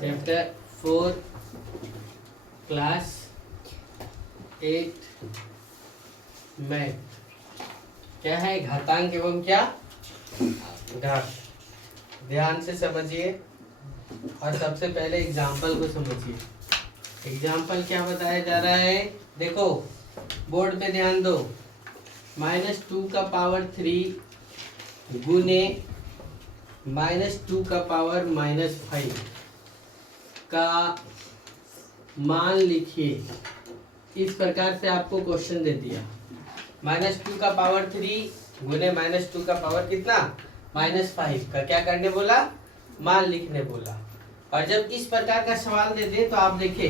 Chapter 4 class 8 math. क्या है? घातांक एवं क्या घात। ध्यान से समझिए और सबसे पहले एग्जाम्पल को समझिए। एग्जाम्पल क्या बताया जा रहा है? देखो बोर्ड पे ध्यान दो। -2 का पावर 3 गुने -2 का पावर -5 का मान लिखिए। इस प्रकार से आपको क्वेश्चन दे दिया। -2 का पावर 3 गुने -2 का पावर कितना -5 का क्या करने बोला? मान लिखने बोला। और जब इस प्रकार का सवाल दे दे तो आप देखिए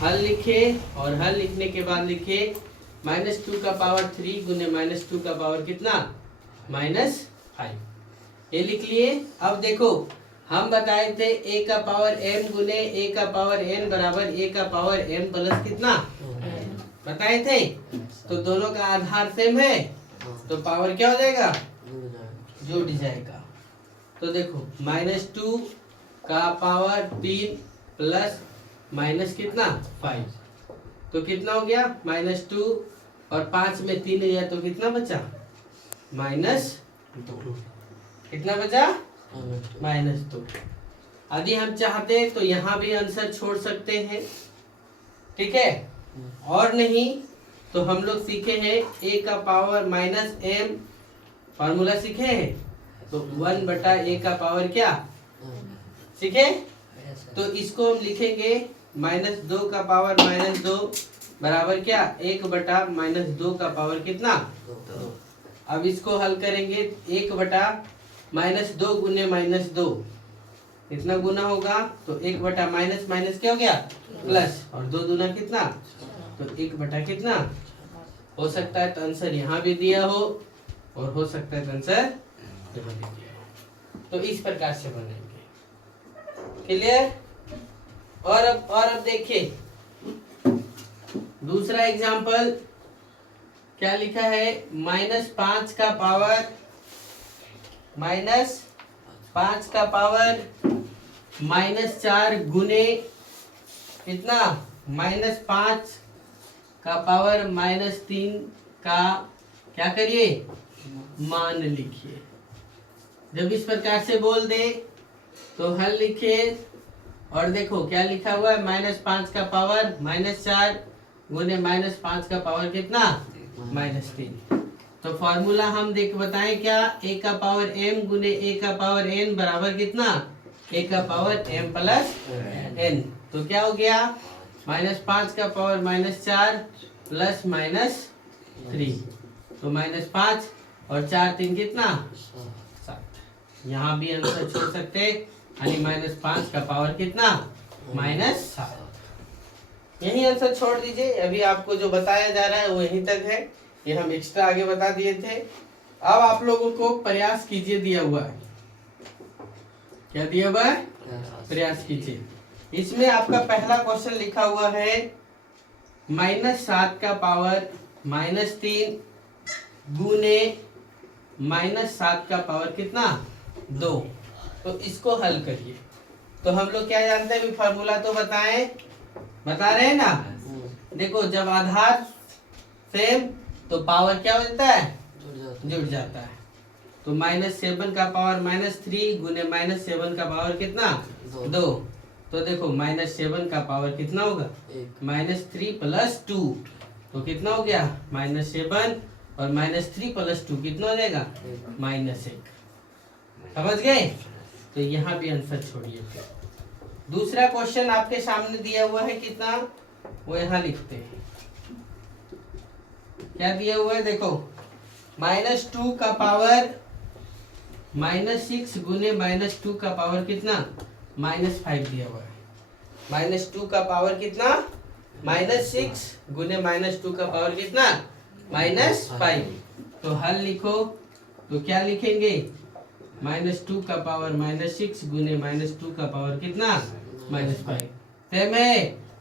हल लिखे और हल लिखने के बाद लिखिए -2 का पावर 3 गुने -2 का पावर कितना -5। ये लिख लिए। अब देखो हम बताए थे a का पावर m गुने a का पावर n बराबर a का पावर m प्लस कितना बताए थे। तो दोनों का आधार सेम है तो पावर क्या हो जाएगा? जुड़ जाएगा। तो देखो -2 का पावर 3 प्लस माइनस कितना 5 तो कितना हो गया? -2 और 5 में 3 है तो कितना बचा? -2। कितना बचा? -2। यदि हम चाहते तो यहाँ भी आंसर छोड़ सकते हैं, ठीक है। और नहीं तो हम लोग सीखे हैं a का पावर -m फार्मूला सीखे हैं। तो 1/a का पावर क्या सीखे? तो इसको हम लिखेंगे -2 का पावर -2 बराबर क्या 1/-2 का पावर कितना 2। अब इसको हल करेंगे 1/-2 गुने -2 कितना गुना होगा? तो 1/- माइनस क्या हो गया प्लस और 2 दूना कितना तो 1/ कितना हो सकता है। तो आंसर यहाँ भी दिया हो और हो सकता है तो आंसर यहाँ भी दिया हो। तो इस प्रकार से बनेंगे। क्लियर? और अब देखिए दूसरा एग्जांपल क्या लिखा है? -5 का पावर -4 गुने कितना -5 का पावर -3 का क्या करिए मान लिखिए। जब इस प्रकार से बोल दे तो हल लिखिए और देखो क्या लिखा हुआ है? -5 का पावर -4 गुने -5 का पावर कितना -3। तो फॉर्मूला हम देख बताएं क्या? a का पावर m गुने a का पावर n बराबर कितना a का पावर m प्लस n। तो क्या हो गया? -5 का पावर -4 प्लस -3 तो -5 और 4 3 कितना 7। यहाँ भी आंसर छोड़ सकते यानी -5 का पावर कितना -7। यही आंसर छोड़ दीजिए। अभी आपको जो बताया जा रहा है वो यहीं तक है। ये हम एक्स्ट्रा आगे बता दिए थे। अब आप लोगों को प्रयास कीजिए, दिया हुआ है। क्या दिया हुआ है? प्रयास कीजिए। इसमें आपका पहला क्वेश्चन लिखा हुआ है -7 का पावर -3 गुने -7 का पावर कितना 2। तो इसको हल करिए। तो हम लोग क्या जानते हैं? अभी फार्मूला तो बता रहे हैं ना। देखो जब आधार सेम तो पावर क्या हो जाता है? जुड़ जाता है। तो -7 का पावर -3 गुने -7 का पावर कितना 2। तो देखो -7 का पावर कितना होगा -3 प्लस 2 तो कितना हो गया -7 और -3 प्लस 2 कितना हो जाएगा -1। समझ गए? तो यहाँ भी आंसर छोड़िए। दूसरा क्वेश्चन आपके सामने दिया हुआ है कितना वो यहाँ लिखते हैं। क्या दिया हुआ है? देखो -2 का पावर -6 गुने -2 का पावर कितना -5 दिया हुआ है। -2 का पावर कितना -6 गुने -2 का पावर कितना -5। तो हल लिखो तो क्या लिखेंगे? -2 का पावर -6 गुने -2 का पावर कितना -5 सेम है।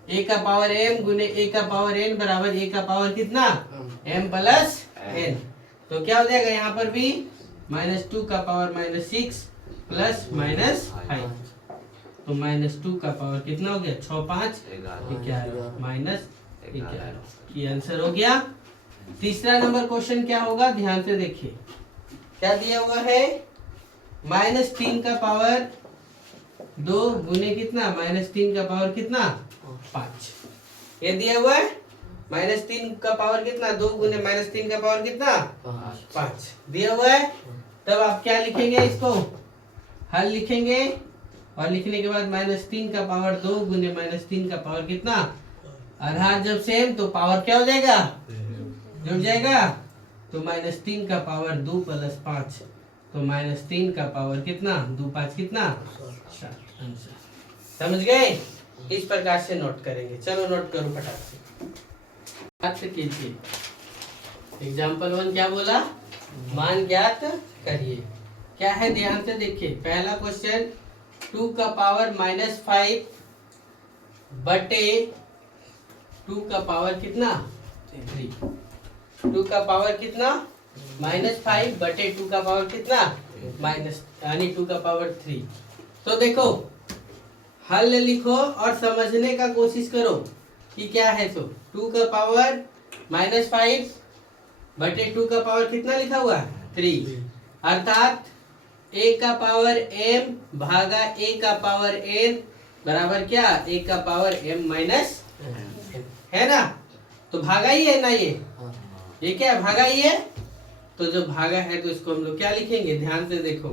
a का पावर m गुने a का पावर n बराबर a का पावर कितना m प्लस n। तो क्या हो जाएगा यहाँ पर भी -2 का पावर -6 प्लस -5। तो -2 का पावर कितना हो गया? 6 5 11 -11। ये आंसर हो गया। तीसरा नंबर क्वेश्चन क्या होगा, ध्यान से देखिए। क्या दिया हुआ है? -3 का पावर 2 गुने कितना? -3 का पावर कितना? 5। ये दिया हुआ है। -3 का पावर कितना? 2 गुने -3 का पावर कितना? 5 दिया हुआ है। तब आप क्या लिखेंगे? इसको हल लिखेंगे और लिखने के बाद -3 का पावर 2 गुने -3 का पावर कितना? आधार जब सेम तो पावर क्या हो जाएगा? जुड़ जाएगा। तो -3 का पावर 2 + 5 तो -3 का पावर कितना? 2 5 कितना? 7 आंसर। समझ गए? इस प्रकार से नोट करेंगे। चलो नोट करो फटाक से। कीजिए। एग्जाम्पल 1 क्या बोला? मान ज्ञात करिए। क्या है? ध्यान से देखिए। पहला क्वेश्चन 2 का पावर -5 बटे 2 का पावर कितना? 3। 2 का पावर कितना? -5 बटे 2 का पावर कितना? यानी 2 का पावर 3। तो देखो हल लिखो और समझने का कोशिश करो कि क्या है। तो 2 का पावर -5 बटे 2 का पावर कितना लिखा हुआ है? 3। अर्थात a का पावर m भागा a का पावर n बराबर क्या? a का पावर m माइनस है ना। तो भागा ही है ना ये क्या है? भागा ही है। तो जो भागा है तो इसको हम लोग क्या लिखेंगे? ध्यान से देखो।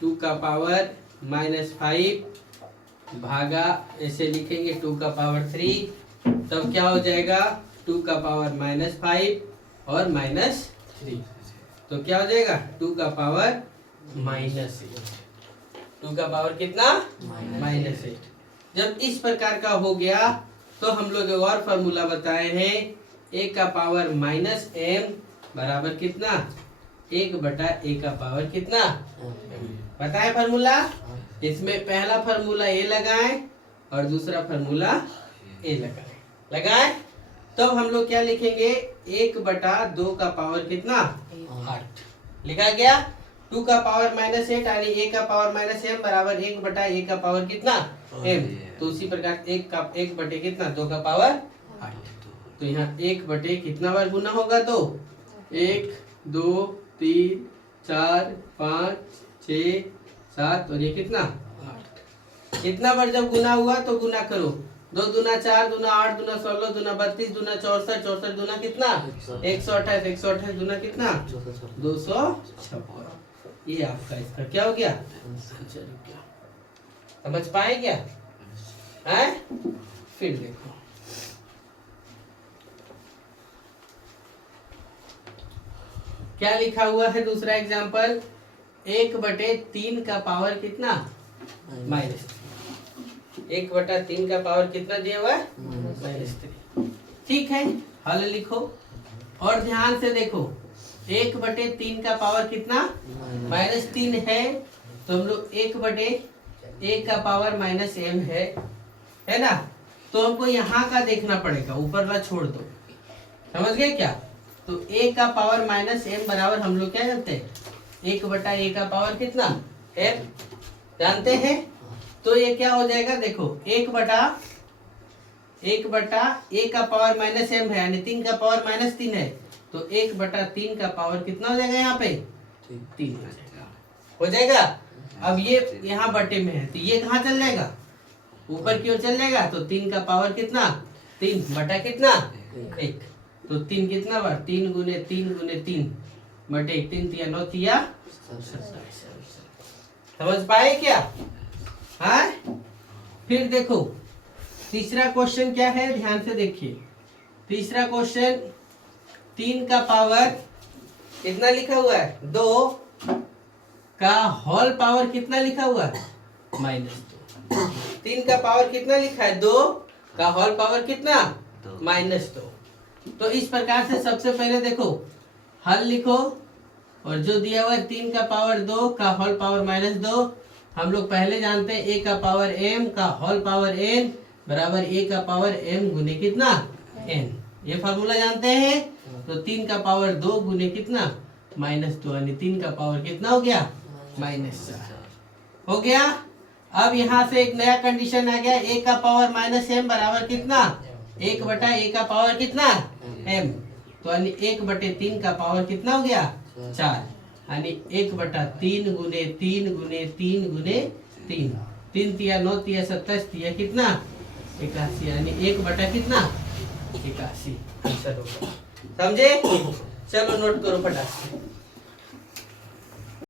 2 का पावर -5 भागा ऐसे लिखेंगे 2 का पावर 3। तब क्या हो जाएगा? 2 का पावर -5 और -3 तो क्या हो जाएगा? 2 का पावर -8। 2 का पावर कितना? -8। जब इस प्रकार का हो गया तो हम लोग एक और फॉर्मूला बताए हैं। a का पावर -m बराबर कितना? 1 बटा a का पावर कितना? बताए फॉर्मूला। इसमें पहला फॉर्मूला a लगाएं और दूसरा फॉर्मूला a लगाएं। तो हम लोग क्या लिखेंगे? 1 बटा 2 का पावर कितना? 8 लिखा गया। 2 का पावर -8 यानी a का पावर -m बराबर 1 बटा a का पावर कितना? m। तो उसी प्रकार 1 बटे कितना? 2 का पावर 8। तो यहाँ 1 बटे कितना बार गुना होगा? तो 1 2 3 4 5 6 7 और ये कितना? 8। इतना बार जब गुना हुआ तो गुना करो। 2 दूना 4 दूना 8 दूना 16 दूना 32 दूना 64 64 दूना कितना? 128 128 दूना कितना? 256। ये आपका इसका क्या हो गया? समझ पाए क्या? है? फिर देखो क्या लिखा हुआ है। दूसरा एग्जांपल 1 बटे 3 का पावर कितना? -1 बटा 3 का पावर कितना दिया हुआ है? -3। ठीक है, हल लिखो और ध्यान से देखो। 1 बटे 3 का पावर कितना? -3 है। तो हम लोग 1 बटे a का पावर -m है ना। तो हमको यहाँ का देखना पड़ेगा, ऊपर वाला छोड़ दो। समझ गए क्या? तो a का पावर -m बराबर हम लोग क्या जानते हैं? 1 बटा a का पावर कितना? m जानते हैं। तो ये क्या हो जाएगा? देखो 1 बटा a का पावर -m है यानी 3 का पावर -3 है। तो 1 बटा 3 का पावर कितना हो जाएगा? यहाँ पे 3 हो जाएगा। अब ये यहाँ बटे में है तो ये कहाँ चल जाएगा? ऊपर की ओर चल जाएगा। तो 3 का पावर कितना? 3 बटा कितना? 1। तो 3 कितना बार? 3 गुने 3 गुने 3 बटे 3 3 9 3 27। समझ पाए क्या? हाँ। फिर देखो तीसरा क्वेश्चन क्या है, ध्यान से देखिए। तीसरा क्वेश्चन 3 का पावर कितना लिखा हुआ है? 2 का होल पावर कितना लिखा हुआ है? -2। 3 का पावर कितना लिखा है? 2 का होल पावर कितना? -2। तो इस प्रकार से सबसे पहले देखो हल लिखो और जो दिया हुआ है 3 का पावर 2 का होल पावर -2। हम लोग पहले जानते हैं a का पावर m का होल पावर n बराबर a का पावर m गुने कितना? n। ये फार्मूला जानते हैं। तो 3 का पावर 2 गुने कितना? -2 यानी 3 का पावर कितना हो गया? -4 हो गया। अब यहाँ से एक नया कंडीशन आ गया, a का पावर माइनस एम बराबर कितना, 1/a का पावर कितना m, तो यानी 1/3 का पावर कितना हो गया 4, यानी 1/3 गुने 3 गुने 3 गुने 3, 3 तिया 9 तिया 27 तिया कितना 81, यानी 1/ कितना 81 आंसर होगा। समझे? चलो नोट करो फटाक से।